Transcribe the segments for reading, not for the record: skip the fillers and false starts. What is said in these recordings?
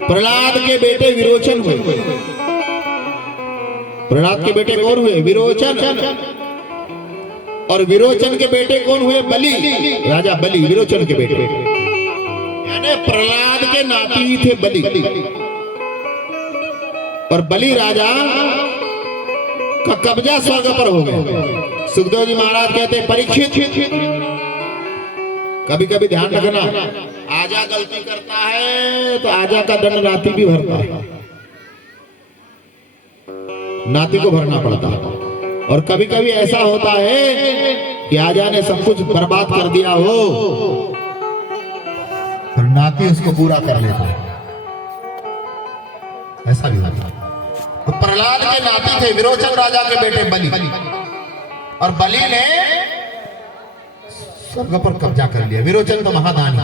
प्रहलाद के बेटे विरोचन हुए। प्रहलाद के बेटे कौन हुए? विरोचन। और विरोचन के बेटे कौन हुए? बलि, राजा बलि, विरोचन के बेटे। यानी प्रहलाद के नाती ही थे बलि। और बलि राजा का कब्जा स्वर्ग पर हो गया। सुखदेव जी महाराज कहते हैं, परीक्षित कभी कभी ध्यान रखना, आजा गलती करता है तो आजा का दंड नाती भी भरता है, नाती को भरना पड़ता है। और कभी कभी ऐसा होता है कि आजा ने सब कुछ बर्बाद कर दिया हो तो नाती उसको पूरा कर लेता है, ऐसा भी होता है। तो प्रहलाद के नाती थे विरोचन राजा के बेटे बलि। और बलि ने स्वर्ग पर कब्जा कर लिया। विरोचन तो महादानी,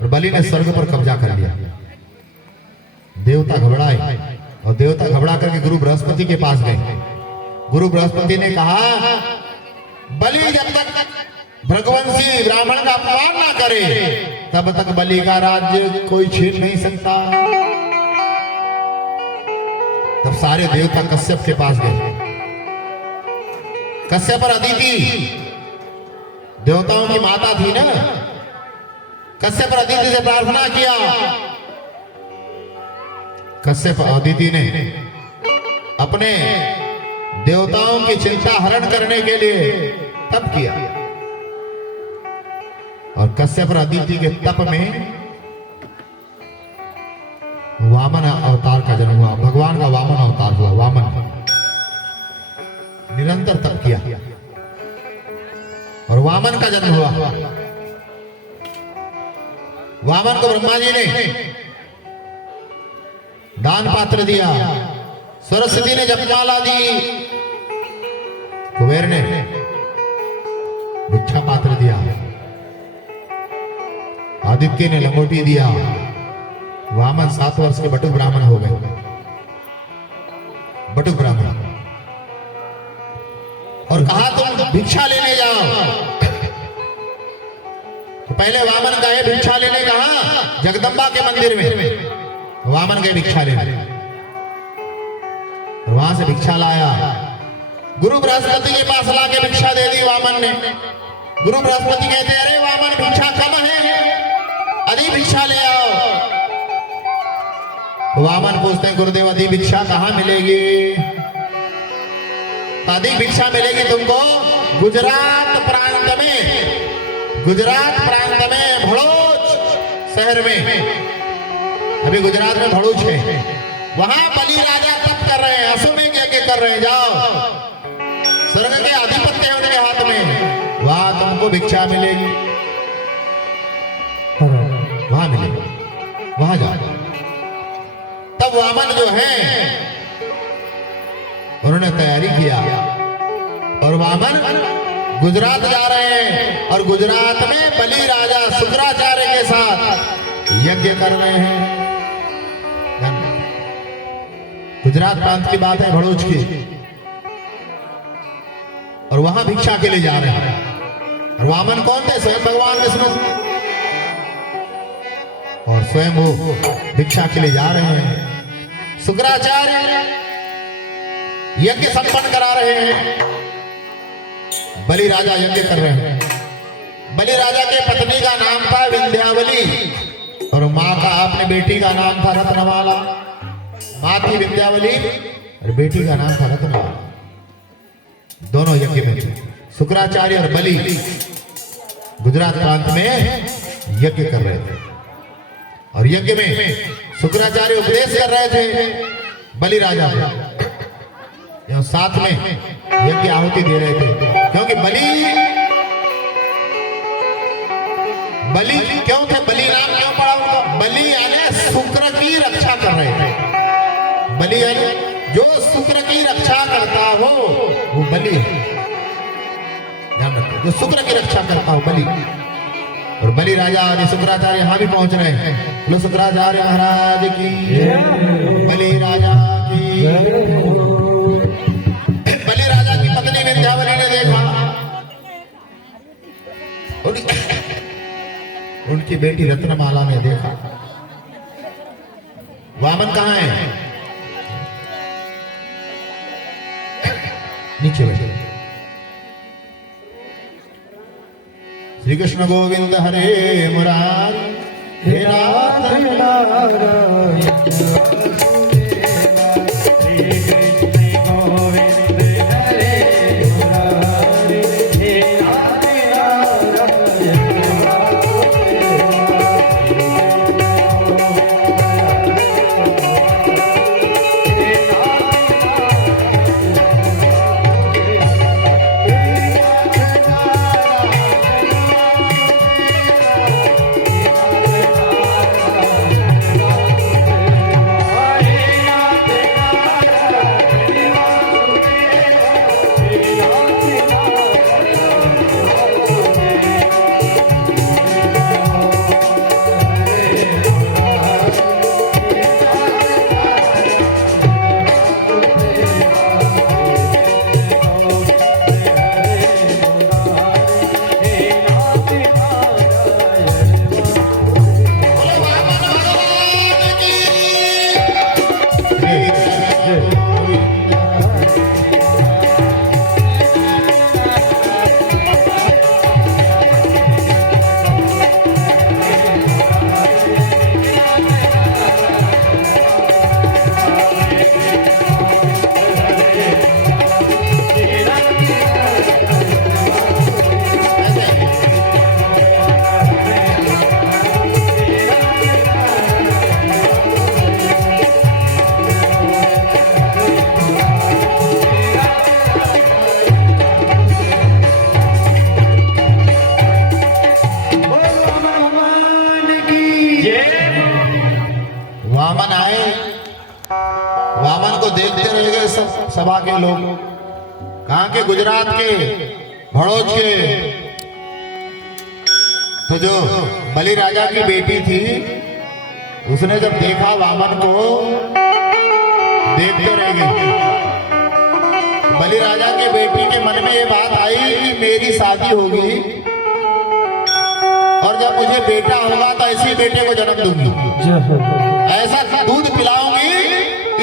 और बलि ने स्वर्ग पर कब्जा कर लिया। देवता घबराए, और देवता घबरा करके गुरु बृहस्पति के पास गए। गुरु बृहस्पति ने कहा, बलि जब तक भृगुवंशी ब्राह्मण का अपमान ना करे तब तक बलि का राज्य कोई छीन नहीं सकता। तब सारे देवता कश्यप के पास गए। कश्यप और अदिति देवताओं की माता थी ना, कश्यप और अदिति से प्रार्थना किया। कश्यप और अदिति ने अपने देवताओं की चिंता हरण करने के लिए तप किया। और कश्यप और अदिति के तप में वामन अवतार का जन्म हुआ। भगवान का वामन अवतार हुआ। वामन निरंतर तप किया और वामन का जन्म हुआ। वामन को ब्रह्मा जी ने दान पात्र दिया, सरस्वती ने जपमाला दी, कुबेर ने भिक्षा पात्र दिया, आदित्य ने लंगोटी दिया। वामन 7 वर्ष के बटुक ब्राह्मण हो गए। बटुक ब्राह्मण। और कहा तुम भिक्षा लेने जाओ। तो पहले वामन गए भिक्षा लेने, कहा जगदम्बा के मंदिर में। वामन गए भिक्षा लेने, और वहां से भिक्षा लाया। गुरु बृहस्पति के पास लाके भिक्षा दे दी वामन ने। गुरु बृहस्पति कहते, अरे वामन भिक्षा कम है, अधिक भिक्षा ले आओ। वामन पूछते हैं, गुरुदेव अधिक भिक्षा कहाँ मिलेगी? अधिक भिक्षा मिलेगी तुमको गुजरात प्रांत में, गुजरात प्रांत में भड़ोच शहर में। अभी गुजरात में भड़ोच है, वहां बलि राजा तप कर रहे हैं, अश्वमेध यज्ञ कर रहे हैं। जाओ, स्वर्ग के आधिपत्य है उनके हाथ में, वहां तुमको भिक्षा मिलेगी, वहां मिलेगी, वहां जाओ। तब वामन जो है उन्होंने तैयारी किया और वामन गुजरात जा रहे हैं। और गुजरात में बलि राजा शुक्राचार्य के साथ यज्ञ कर रहे हैं। गुजरात प्रांत की बात है, भड़ोच की। और वहां भिक्षा के लिए जा रहे हैं। और वामन कौन थे? स्वयं भगवान विष्णु। और स्वयं वो भिक्षा के लिए जा रहे हैं। शुक्राचार्य यज्ञ संपन्न करा रहे हैं, बलि राजा यज्ञ कर रहे हैं। बलि राजा के पत्नी का नाम था विंध्यावली, और माँ का अपने बेटी का नाम था रत्नमाला। माँ थी विंध्यावली और बेटी का नाम था रत्नमाला। दोनों यज्ञ में थे। शुक्राचार्य और बलि गुजरात प्रांत में यज्ञ कर रहे थे। और यज्ञ में शुक्राचार्य उपदेश कर रहे थे बलि राजा को, साथ में यज्ञ आहुति दे रहे थे। क्योंकि बलि क्यों थे? बलि नाम क्यों पड़ा उनको? बलि यानी शुक्र की रक्षा कर रहे थे। बलि यानी जो शुक्र की रक्षा करता हो वो बलि है। ध्यान रखो, जो शुक्र की रक्षा करता हो बलि। और बलि राजा और शुक्राचार्य यहाँ भी पहुंच रहे हैं। बोलो शुक्राचार्य महाराज की, बलि राजा की। बलि राजा की पत्नी विंध्यावली ने देखा, उनकी बेटी रत्नमाला ने देखा, वामन कहाँ है? नीचे बैठे। श्री कृष्ण गोविंद हरे मुरारी, हे नाथ नारायण। वामन आए, वामन को देखते रह गए सब सभा के लोग। कहाँ के? गुजरात के, भड़ोज के। तो जो बलि राजा की बेटी थी, उसने जब देखा वामन को, देखते रह गई। बलि राजा की बेटी के मन में ये बात आई कि मेरी शादी होगी और जब मुझे बेटा होगा तो ऐसे बेटे को जन्म दूंगी, ऐसा दूध पिलाऊंगी,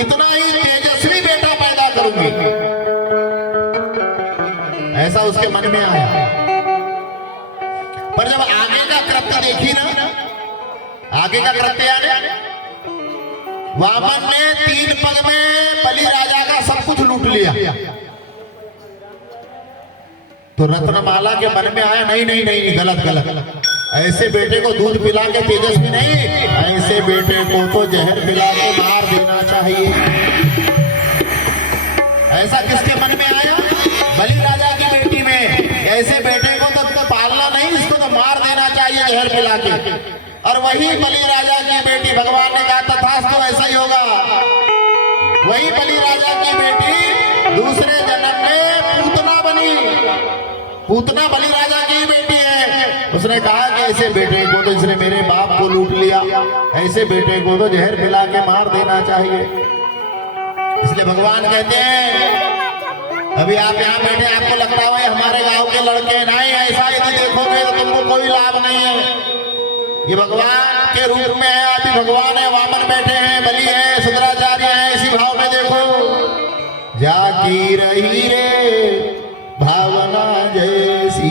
इतना ही तेजस्वी बेटा पैदा करूंगी। ऐसा उसके मन में आया। पर जब आगे का कृत्य देखी ना, आगे का कृत्य आने, वामन ने 3 पग में बलि राजा का सब कुछ लूट लिया। तो रत्नमाला के मन में आया, नहीं नहीं नहीं, गलत गलत, ऐसे बेटे को दूध पिला के तेजस्वी नहीं, ऐसे बेटे को तो जहर पिला के मार देना चाहिए। ऐसा किसके मन में आया? बलि राजा की बेटी में। ऐसे बेटे को तो पालना नहीं, इसको तो मार देना चाहिए जहर पिला के। और वही बलि राजा की बेटी, भगवान ने कहा तथास्तु, ऐसा ही होगा। वही बलि राजा की बेटी दूसरे जन्म में पूतना बनी। पूतना बलि राजा की बेटी है। उसने कहा कि ऐसे बेटे को तो इसने मेरे बाप को लूट लिया, ऐसे बेटे को तो जहर पिला के मार देना चाहिए। इसलिए भगवान कहते हैं, अभी आप यहाँ बैठे, आपको लगता है हमारे गांव के लड़के, नहीं, ऐसा यदि देखोगे तो तुमको कोई लाभ नहीं है। ये भगवान के रूप में है। अभी भगवान है, वामन बैठे हैं, बलि है, शुक्राचार्य है। इसी भाव में देखो, जाकी रही रे भावना जैसी,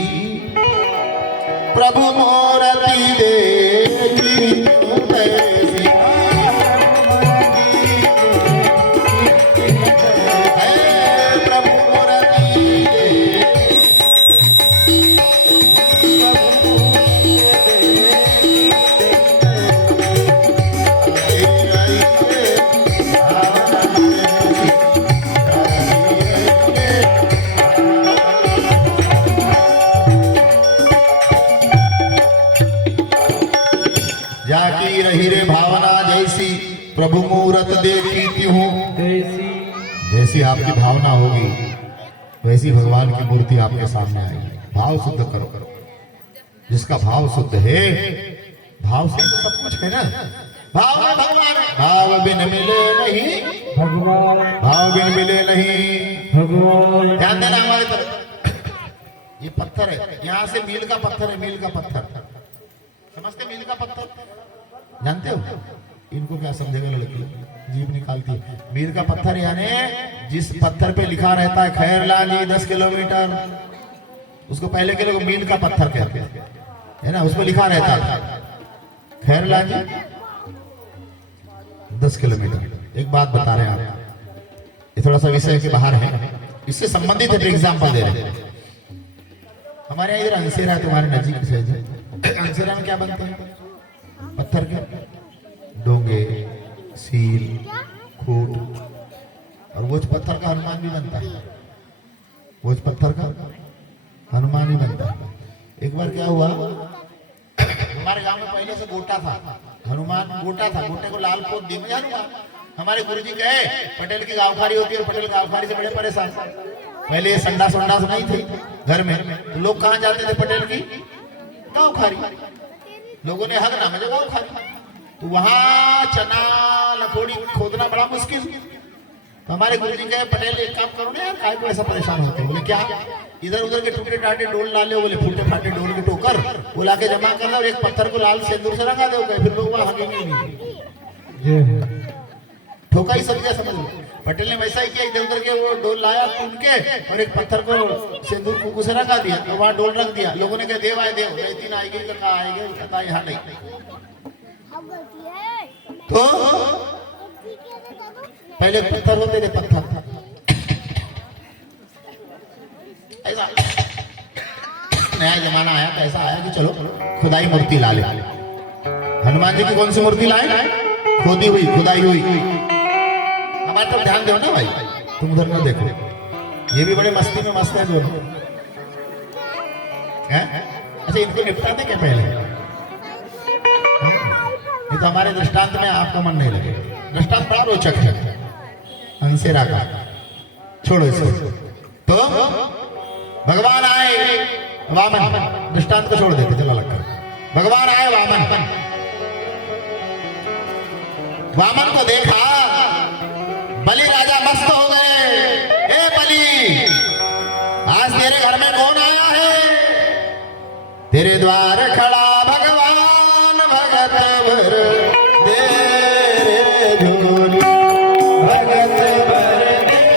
प्रभु मूर्ति देखी तैसी। प्रभु मूर्ति जाकी रही रे भावना जैसी, प्रभु मूरत देखी हूँ। जैसी आपकी भावना होगी वैसी भगवान की मूर्ति आपके सामने आएगी। भाव शुद्ध करो। जिसका भाव शुद्ध है, भाव से तो सब कुछ है ना। भाव में भगवान, भाव बिन मिले नहीं भगवान, भाव बिन मिले नहीं भगवान। ध्यान देना हमारे तरफ। ये पत्थर है, यहाँ से मील का पत्थर है, मील का पत्थर समझते? मील का पत्थर जानते हो? इनको क्या समझेगा लड़की, जीभ निकालती है। मीर का पत्थर यानी जिस पत्थर पे लिखा रहता है खैरलाल जी 10 किलोमीटर, उसको पहले के लोग मील का पत्थर कहते हैं, है ना, उसको लिखा रहता था खैरलाल जी 10 किलोमीटर। एक बात बता रहे हैं आप, ये थोड़ा सा विषय के बाहर है, इससे संबंधित है, एग्जाम्पल दे रहे हैं। हमारे यहाँ इधर अंसेरा है, तुम्हारे नजीक से है। अंसेरा में क्या बनते हैं? पत्थर के डोंगे, सील, खूट, और वो पत्थर का हनुमान भी बनता है। वो पत्थर का हनुमान ही बनता है। एक बार क्या हुआ, हमारे गांव में पहले से गोटा था, हनुमान गोटा था, गोटे को लाल पोत दी मैं हनुमान। हमारे गुरुजी गए, पटेल की गांवखारी होती है, पटेल गांवखारी से बड़े परेशान। पहले संडास वंडास नहीं थी घर में, तो लोग कहाँ जाते थे? पटेल की गांवखारी। लोगों ने हक नाम है गांवखारी, तो वहां चना लखोड़ी खोदना बड़ा मुश्किल। तो हमारे गुरुजी कहे पटेल एक काम करो ना यार, काय को ऐसा परेशान होते? बोले क्या? इधर उधर के टूटे टाटे डोल डाले, बोले फूटे फाटे डोल के टोकर वो लाके जमा कर और एक पत्थर को लाल सिंदूर से रंगा दो, फिर लोग वहां हकेंगे नहीं। ठोका ही समझा, समझ लो। पटेल ने वैसा ही किया, इधर उधर के वो डोल लाया टूट के और एक पत्थर को सिंदूर कुकू से रखा दिया, तो वहां डोल रख दिया। लोगों ने कहा देव आए देव, तीन आएगी, कहा आएगी, कहता यहाँ नहीं। तो पहले पत्थर होते थे, पत्थर ऐसा नया जमाना आया, तो ऐसा आया कि चलो खुदाई मूर्ति ला ले। हनुमान जी की कौन सी मूर्ति लाए? खोदी हुई, खुदाई हुई। हमारे तरफ ध्यान दो ना भाई, तुम उधर ना देखो। ये भी बड़े मस्ती में मस्त है दोनों। अच्छा, इनको निपटाते क्या पहले? ये तो हमारे दृष्टांत में आपका मन नहीं लगे। दृष्टांत बड़ा रोचक है अंसेरा का, छोड़ो इसको। तो भगवान आए वामन, दृष्टांत को छोड़ देते चलो अलग कर। भगवान आए वामन, वामन को देखा, बलि राजा मस्त हो गए। ए बलि, आज तेरे घर में कौन आया है? तेरे द्वार खड़ा भगवान भगत भर दे रे झोली, भगत भर दे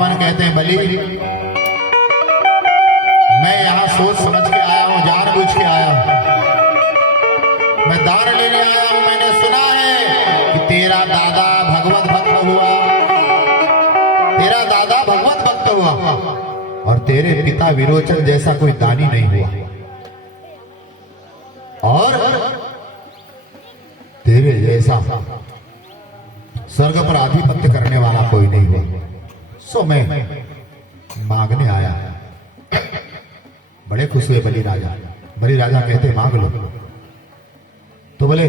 वामन कहते हैं बलि, मैं यहां सोच समझ के आया हूं, जानबूझ के आया हूं, मैं दान लेने आया हूं। मैंने सुना है कि तेरा दादा भगवत भक्त हुआ, तेरा दादा भगवत भक्त हुआ और तेरे पिता विरोचन जैसा कोई दानी नहीं हुआ, और तेरे जैसा स्वर्ग पर आधिपत्य करने वाला कोई नहीं हुआ। सो मैं मांगने आया। बड़े खुश हुए बलि राजा। बलि राजा कहते मांग लो। तो बोले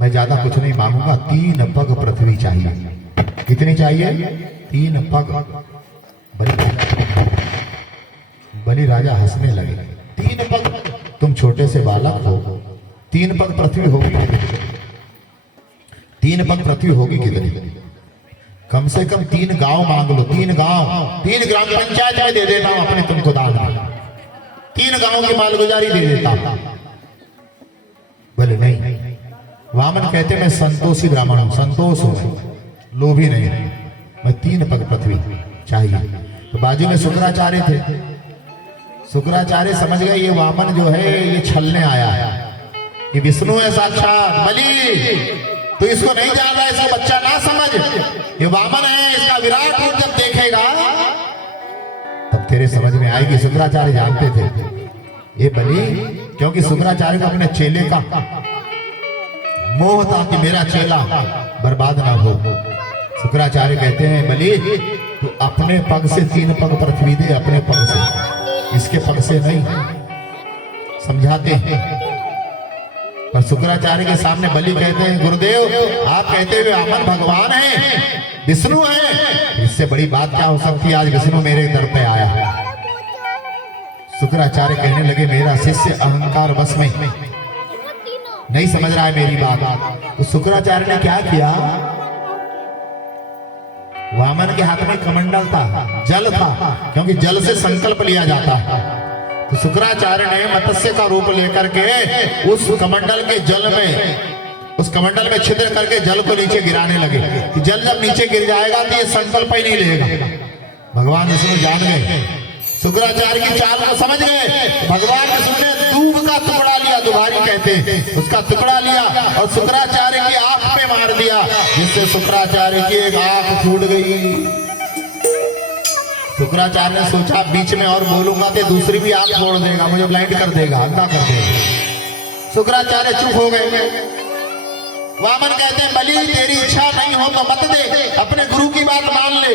मैं ज्यादा कुछ नहीं मांगूंगा, 3 पग पृथ्वी चाहिए। कितनी चाहिए? 3 पग। बलि राजा हंसने लगे। 3 पग? तुम छोटे से बालक हो, 3 पग पृथ्वी होगी? 3 पग पृथ्वी होगी कितनी? कम से कम 3 गांव मांग लो। 3 गांव, 3 ग्राम पंचायत में दे देता हूं अपने तुमको दान में, 3 गांव की मालगुजारी दे देता हूं। बोले नहीं। वामन कहते मैं संतोषी ब्राह्मण हूं, संतोष हूं, लोभी नहीं, मैं 3 पग पृथ्वी चाहिए। तो बाजू में शुक्राचार्य थे। शुक्राचार्य समझ गए ये वामन जो है ये छलने आया है, ये विष्णु है साक्षात। बलि तो इसको नहीं जान रहा, इसको बच्चा ना समझ, ये वामन है, इसका विराट रूप जब देखेगा तब तेरे समझ में आएगी। शुक्राचार्य जानते थे ये बलि, क्योंकि शुक्राचार्य को अपने चेले का मोह था कि मेरा चेला बर्बाद ना हो। शुक्राचार्य कहते हैं बलि तू अपने पग से 3 पग पृथ्वी दे, अपने पग से, इसके पग से नहीं। समझाते हैं। पर शुक्राचार्य के सामने बलि कहते हैं गुरुदेव आप कहते हुए वामन भगवान है, विष्णु है, इससे बड़ी बात क्या हो सकती है? आज विष्णु मेरे दर पे आया है। शुक्राचार्य कहने लगे मेरा शिष्य अहंकार बस में नहीं समझ रहा है मेरी बात। तो शुक्राचार्य ने क्या किया? वामन के हाथ में कमंडल था, जल था, क्योंकि जल से संकल्प लिया जाता है। तो शुक्राचार्य ने मत्स्य का रूप लेकर के उस कमंडल के जल में, उस कमंडल में छिद्र करके जल को नीचे गिराने लगे। कि जल जब नीचे गिर जाएगा तो ये संकल्प ही नहीं लेगा। भगवान विष्णु जान गए, शुक्राचार्य की चाल को समझ गए। भगवान विष्णु ने दूब का टुकड़ा लिया, दुभारी कहते हैं, उसका टुकड़ा लिया और शुक्राचार्य की आंख पे मार दिया, जिससे शुक्राचार्य की एक आंख फूट गई। शुक्राचार्य ने सोचा बीच में और बोलूंगा तो दूसरी भी आंख छोड़ देगा, मुझे ब्लाइंड कर देगा, अंधा कर देगा। शुक्राचार्य चुप हो गए। वामन कहते हैं बलि तेरी इच्छा नहीं हो तो मत दे, अपने गुरु की बात मान ले।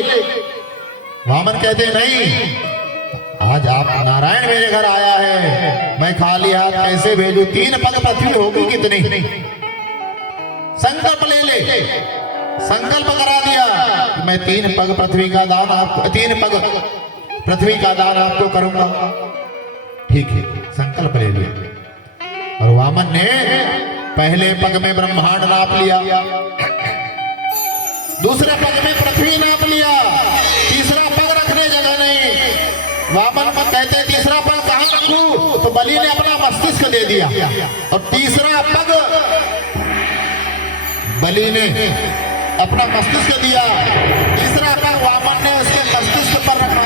वामन कहते हैं नहीं, आज आप नारायण मेरे घर आया है, मैं खाली हाथ कैसे भेजू? 3 पग पृथ्वी होगी कितनी? संकल्प ले ले। संकल्प करा दिया मैं 3 पग पृथ्वी का दान आपको, 3 पग पृथ्वी का दान आपको करूंगा। ठीक है, संकल्प ले लिया। और वामन ने पहले पग में ब्रह्मांड नाप लिया, दूसरे पग में पृथ्वी नाप लिया, तीसरा पग रखने जगह नहीं। वामन को कहते तीसरा पग कहां रखूं? तो बलि ने अपना मस्तिष्क दे दिया। और तीसरा पग बलि ने अपना मस्तिष्क दिया, तीसरा पग वामन ने उसके मस्तिष्क पर रखा।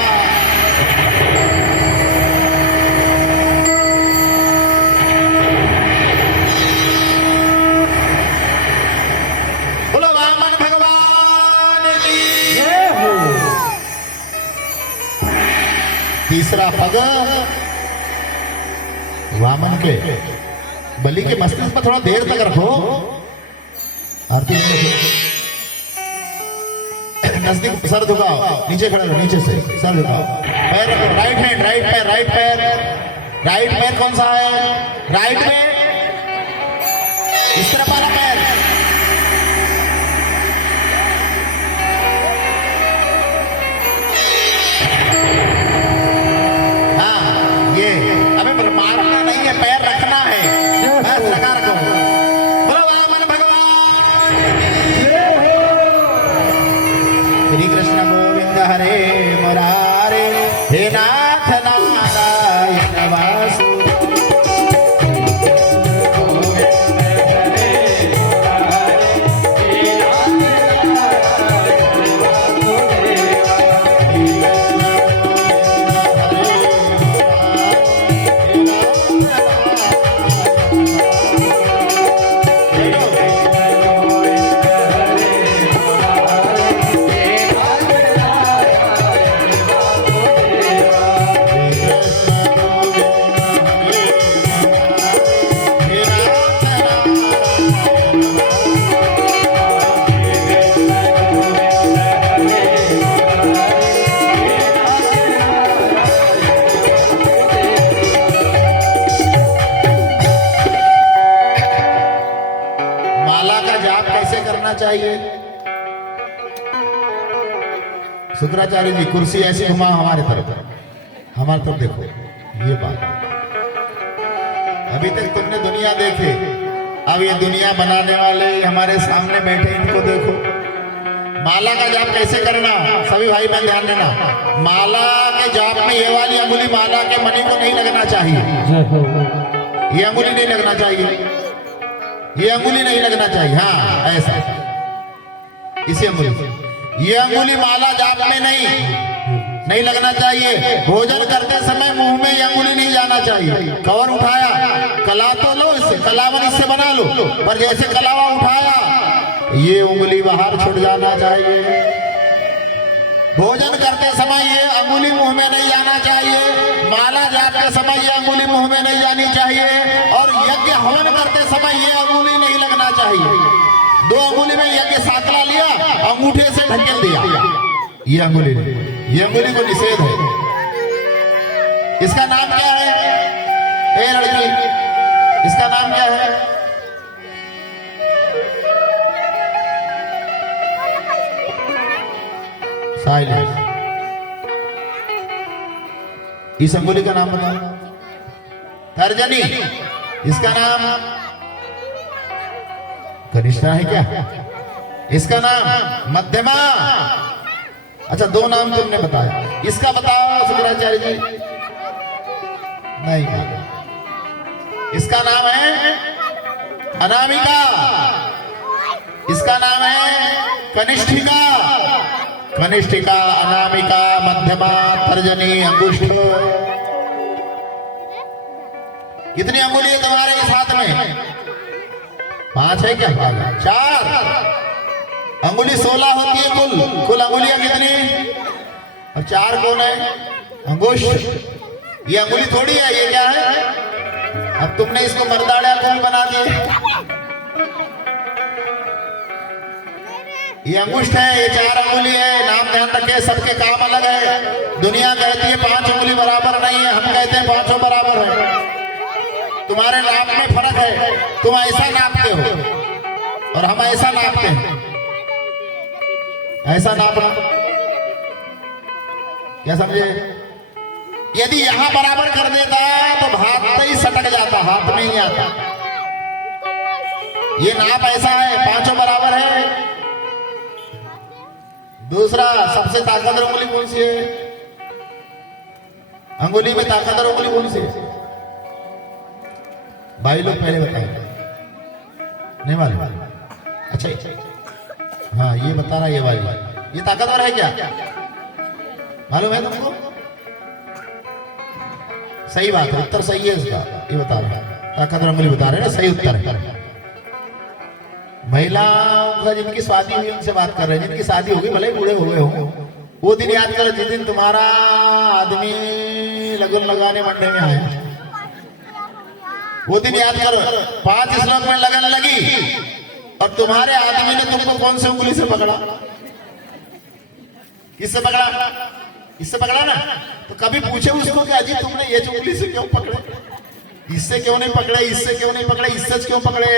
बोलो वामन भगवान की जय हो। तीसरा पग वामन के, बलि के मस्तिष्क पर थोड़ा देर तक रखो। आरती नजदीक, सर झुकाओ, नीचे खड़े रहो, नीचे से सर झुकाओ, पैर रखो, राइट हैंड, राइट पैर, राइट पैर, राइट पैर कौन सा है? राइट में इस तरफ वाला पैर। हाँ ये, अबे मारना नहीं है, पैर रखना है, बस रखा रखो। बोलो वामन भगवान श्री कृष्ण गोविंद हरे मुरारे, हे नाथ नारायण वासु। चाहिए। शुक्राचार्य जी कुर्सी ऐसी घुमाओ हमारे तरफ देखो। ये बात अभी तक तुमने दुनिया देखे, अब ये दुनिया बनाने वाले हमारे सामने बैठे, इनको देखो। माला का जाप कैसे करना, सभी भाई बहन ध्यान देना। माला के जाप में ये वाली अंगुली माला के मणि को नहीं लगना चाहिए। ये अंगुली नहीं लगना चाहिए, ये अंगुली नहीं लगना चाहिए। हाँ ऐसा, इसी अंगुली, ये अंगुली माला जाप में नहीं लगना चाहिए। भोजन करते समय मुंह में ये अंगुली नहीं जाना चाहिए। कवर उठाया, कला तो लो, इससे कलावन इससे बना लो, पर जैसे कलावा उठाया ये उंगली बाहर छूट जाना चाहिए। भोजन करते समय ये अंगुली मुंह में नहीं जाना चाहिए। माला जाप के समय ये अंगुली मुंह में नहीं जानी चाहिए। और यज्ञ हवन करते समय ये अंगुली नहीं लगना चाहिए। दो अंगुली में यज्ञ साकला लिया, अंगूठे से ढकेल दिया, ये अंगुली को निषेध है। इसका नाम क्या है? ए लड़की, इसका नाम क्या है? साइलेंस। इस अंगुली का नाम बताओ। तर्जनी। इसका नाम कनिष्ठा है क्या? इसका नाम मध्यमा। अच्छा दो नाम तुमने बताया, इसका बताओ शुक्राचार्य जी। नहीं, इसका नाम है अनामिका, इसका नाम है कनिष्ठिका। कनिष्ठिका, अनामिका, मध्यमा, तर्जनी, अंगुष्ठ। कितनी अंगुली है तुम्हारे इस हाथ में? 5 है क्या? 4 अंगुली 16 होती है कुल अंगुलियां कितनी? और 4 कौन है? अंगुष्ठ। ये अंगुली थोड़ी है, ये क्या है? अब तुमने इसको मर्दाड़ा कौन बना दिए। ये अंगुष्ठ है, ये 4 अंगुली है। नाम ध्यान रखे, सबके काम अलग है। दुनिया कहती है 5 अंगुली बराबर नहीं है, हम कहते हैं 5 बराबर है। तुम्हारे नाप में फर्क है, तुम ऐसा नापते हो और हम ऐसा नापते हैं। ऐसा नापना क्या समझे? यदि यहां बराबर कर देता तो हाथ ही सटक जाता, हाथ में ही आता। ये नाप ऐसा है, 5 बराबर है। दूसरा, सबसे ताकतवर उंगली कौन सी है? अंगुली में ताकतवर उंगली कौन सी है? भाई लोग पहले बताए, नहीं मालूम? अच्छा, हाँ ये बता रहा, ये वाली, ये ताकतवर है क्या? मालूम है तुमको? सही बात है, उत्तर सही है इसका। ये बता रहा है, ताकतवर अंगुली बता रहे हैं ना, सही उत्तर है। महिलाओं का जिनकी शादी हुई उनसे बात कर रहे हैं। जिनकी शादी होगी, भले बूढ़े हुए हो, वो दिन याद करो जिस दिन तुम्हारा आदमी लगन लगाने मंडे में आया। वो दिन याद करो, 5 श्लोक में लगन लगी और तुम्हारे आदमी ने तुमको कौन से उंगली से पकड़ा? किससे पकड़ा? इससे पकड़ा ना। तो कभी पूछे उसको कि अजी तुमने ये उंगली से क्यों पकड़े? इससे क्यों नहीं पकड़े? इससे क्यों नहीं पकड़े? इससे क्यों पकड़े?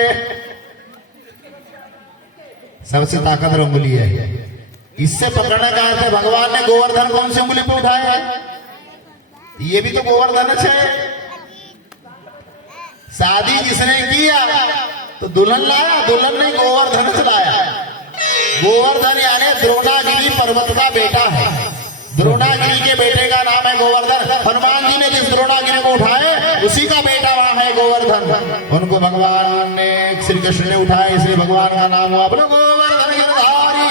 सबसे ताकतवर उंगली है। इससे पकड़ने का अर्थ है, भगवान ने गोवर्धन कौन सी उंगली पे उठाया है? ये भी तो गोवर्धन है। शादी जिसने किया तो दुल्हन लाया, दुल्हन ने गोवर्धन लाया। गोवर्धन यानी द्रोणागिरी पर्वत का बेटा है। द्रोणागिरी के बेटे का नाम है गोवर्धन। हनुमान जी ने जिस द्रोणागिरी को उठाए उसी का बेटा वहां है गोवर्धन। उनको भगवान ने, श्री कृष्ण ने उठाया, इसलिए भगवान का नाम हुआ गोवर्धन गिरधारी।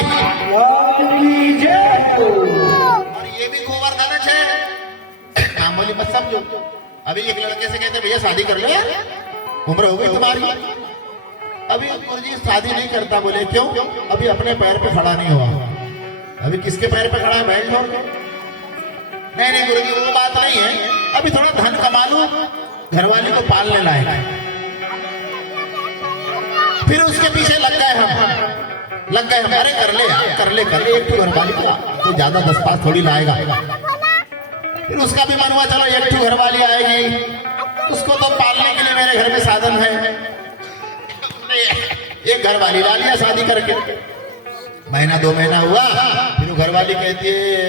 और ये भी गोवर्धन है। काम बोली मत समझो। अभी एक लड़के से कहते भैया शादी कर लो यार, उम्र हो गई तुम्हारी। अभी गुरुजी शादी नहीं करता। बोले क्यों? अभी अपने पैर पे खड़ा नहीं हुआ। अभी किसके पैर पे खड़ा है? बैठ लो। नहीं गुरुजी वो बात नहीं है, अभी थोड़ा धन कमा लूं, घरवाली को पालने लायक। फिर उसके पीछे लग गए हम। अरे कर ले एक तो घरवाली को, तो ज्यादा 10-5 थोड़ी लाएगा। फिर उसका भी मन हुआ, चलो एक घरवाली आएगी, उसको तो पालने के लिए मेरे घर में साधन है। एक घरवाली ला लिया शादी करके। महीना 2 महीना हुआ, फिर वो घरवाली कहती है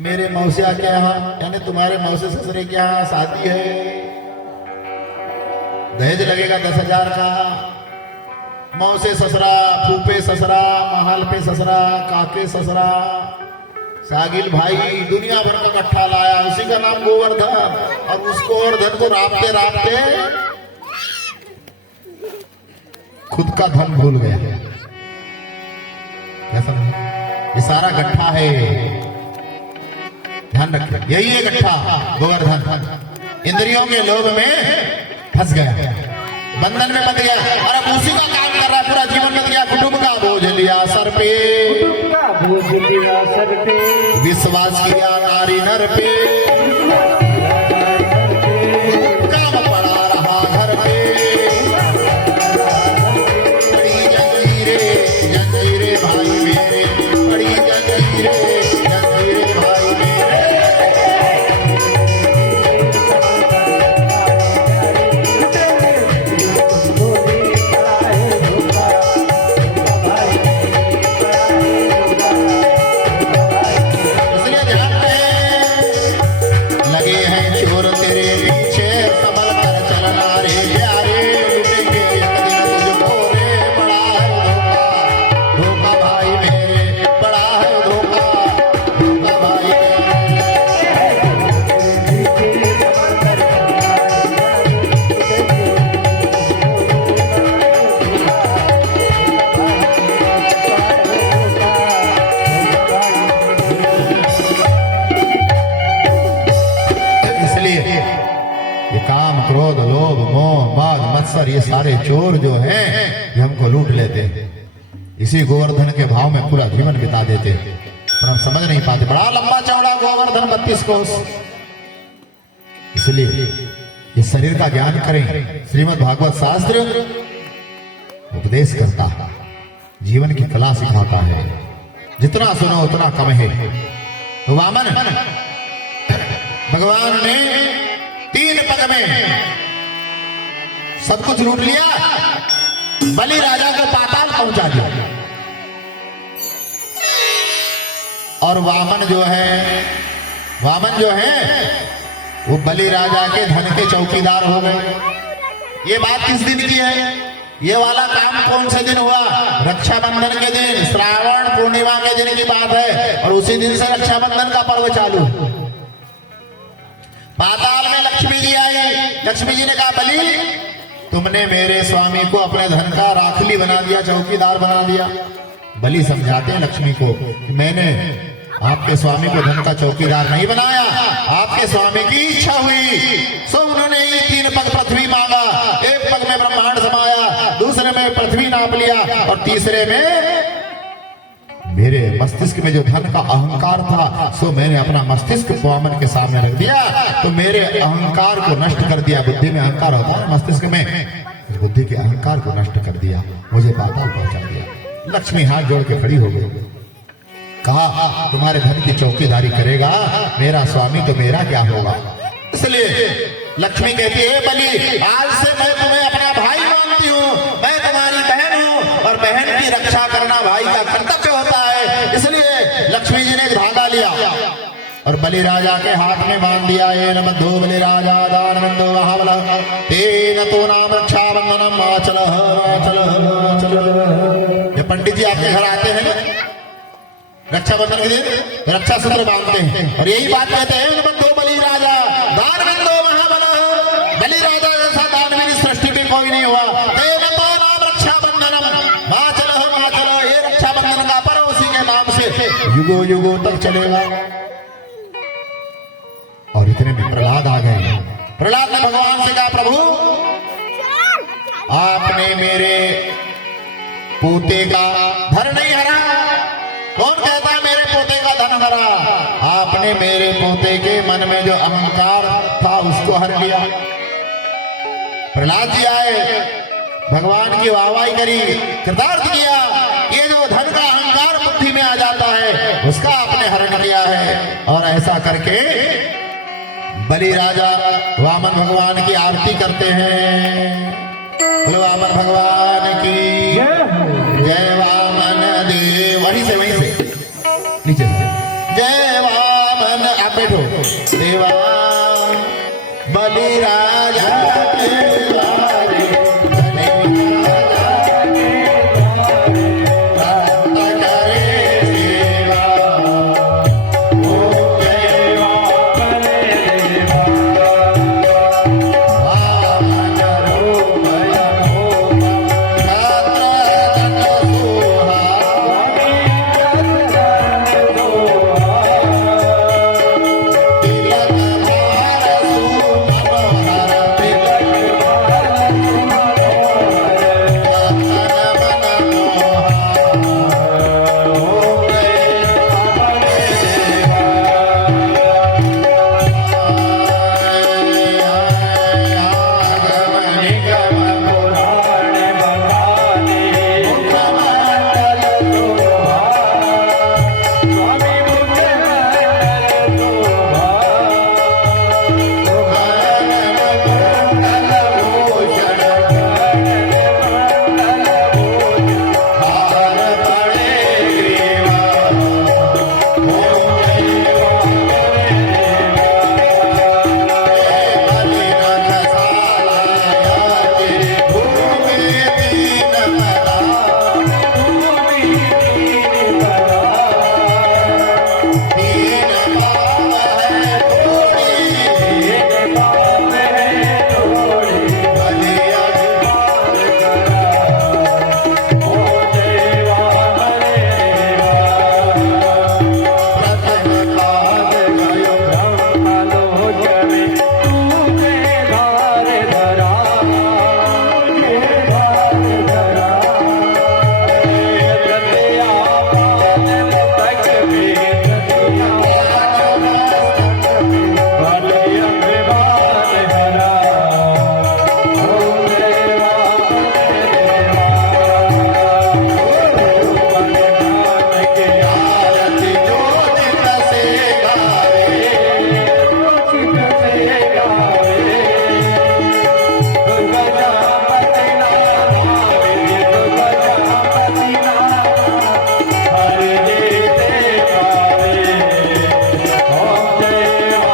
मेरे मौसिया के यहाँ, यानी तुम्हारे मौसे ससुरे के यहाँ शादी है, दहेज लगेगा 10,000 का। मौसे ससुरा, फूफे ससुरा, महल पे ससुरा, काके ससुरा, सागिल भाई, दुनिया भर का इकट्ठा लाया, उसी का नाम गोवर्धन। और उस गोवर्धन को रापते रापते खुद का धन भूल गया। कैसा ये सारा गट्ठा है, ध्यान रखिए, यही है गट्ठा गोवर्धन। इंद्रियों के लोभ में फंस गया, बंधन में बंध गया, और अब उसी का काम कर रहा है, पूरा जीवन बंध गया। कुटुंब का बोझ लिया सर पे, विश्वास किया नारी नर पे, काम पड़ा रहा घर पे, बड़ी जंजीरें जंजीरें भाई मेरे, बड़ी जंजीरें जंजीरें भाई मेरे। क्रोध, लोभ, मोह, माद, मत्सर, ये सारे चोर जो हैं ये हमको लूट लेते हैं। इसी गोवर्धन के भाव में पूरा जीवन बिता देते हैं, पर हम समझ नहीं पाते। बड़ा लंबा चौड़ा गोवर्धन 32 कोस। इसलिए इस शरीर का ज्ञान करें। श्रीमद् भागवत शास्त्र उपदेश करता है, जीवन की कला सिखाता है, जितना सुनो उतना कम है। तो वामन भगवान ने 3 पग में सब कुछ लूट लिया, बलि राजा को पाताल पहुंचा दिया। और वामन जो है वो बलि राजा के धन के चौकीदार हो गए। ये बात किस दिन की है? ये वाला काम कौन से दिन हुआ? रक्षाबंधन के दिन, श्रावण पूर्णिमा के दिन की बात है। और उसी दिन से रक्षाबंधन का पर्व चालू। पाताल में लक्ष्मी जी आई। लक्ष्मी जी ने कहा बलि तुमने मेरे स्वामी को अपने धन का राखली बना दिया, चौकीदार बना दिया। बलि समझाते हैं लक्ष्मी को कि मैंने आपके स्वामी को धन का चौकीदार नहीं बनाया, आपके स्वामी की इच्छा हुई सो उन्होंने ये 3 पग पृथ्वी मांगा। एक पग में ब्रह्मांड समाया, दूसरे में पृथ्वी नाप लिया, और तीसरे में मेरे मस्तिष्क में जो धन का अहंकार था सो मैंने अपना मस्तिष्क वामन के सामने रख दिया। तो मेरे अहंकार को नष्ट कर दिया। बुद्धि में अहंकार होता है मस्तिष्क में, बुद्धि के अहंकार को नष्ट कर दिया, मुझे पाताल पहुंचा दिया। लक्ष्मी हाथ जोड़ के खड़ी हो गई, कहा तुम्हारे धन की चौकीदारी करेगा मेरा स्वामी तो मेरा क्या होगा। इसलिए लक्ष्मी कहती है बलि आज से मैं तुम्हें अपना भाई मानती हूँ, मैं तुम्हारी बहन हूँ, और बहन की रक्षा करना भाई का कर्तव्य होता है। इसलिए लक्ष्मी जी ने एक धागा लिया और बलि राजा के हाथ में बांध दिया। ये नमो बलि राजा दानवंदो महाबल तेन तो नाम रक्षाबंधनम चल चल चल। ये पंडित जी आपके घर आते हैं रक्षाबंधन के दिन रक्षा सूत्र बांधते हैं और यही बात कहते हैं नमो बलि राजा दानवंदो महाबल। बलि राजा जैसा दानवीर इस सृष्टि में कोई नहीं हुआ। तेन तो नाम रक्षाबंधनम मां चलो ये रक्षाबंधन का पर्व उसी के नाम से युगो युगो तक चलेगा। और इतने में प्रहलाद आ गए। प्रहलाद ने भगवान से कहा प्रभु आपने मेरे पोते का धन नहीं हरा। कौन कहता है मेरे पोते का धन हरा? आपने मेरे पोते के मन में जो अहंकार था उसको हर लिया। प्रहलाद जी आए, भगवान की वाहवाही करी, कृतार्थ किया। ये जो धन का अहंकार बुद्धि में आ जाता है उसका आपने हरण किया है। और ऐसा करके बलि राजा वामन भगवान की आरती करते हैं। बोलो वामन भगवान की जय। वामन देव वहीं से देवा बलिराजा के द्वारे बलिराजा के द्वारे संत करे सेवा ओम देवा बलिदेवा वामन रूप अनूप छत्रधन सोहा तिलक भार सुमनोहर तिलक भार सुमनोहर जतन मन मोहा ओम देवा आगम निगम पुराण बखाने मुखमंडल शोभा स्वामी मुखमंडल शोभा सुगरण कुंडल भूषण हार पड़े ग्रीवा ओम देवा बलिरथशाला याचे भूमि दीन बला भूमि दीन बला दीन पाव है थोड़ी दीन पाव है थोड़ी बलि अधिकार करा ओ देवा प्रथम पाद गयो ब्रह्मलोचने तूने धार धरा तूने धार धरा तृतीया पाद तक में तृतीया पाद तक में बलि अभिमान हरा ओम देवा बलिदान के आरती जोतित से गावे जोतित से गावे दुर्गापति नाम दुर्गापति नाम हर जीते गावे ओम देवा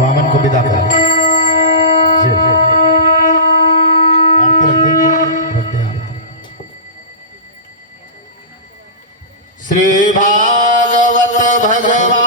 वामन को विदा कर आरती रखते हैं श्री भागवत भगवान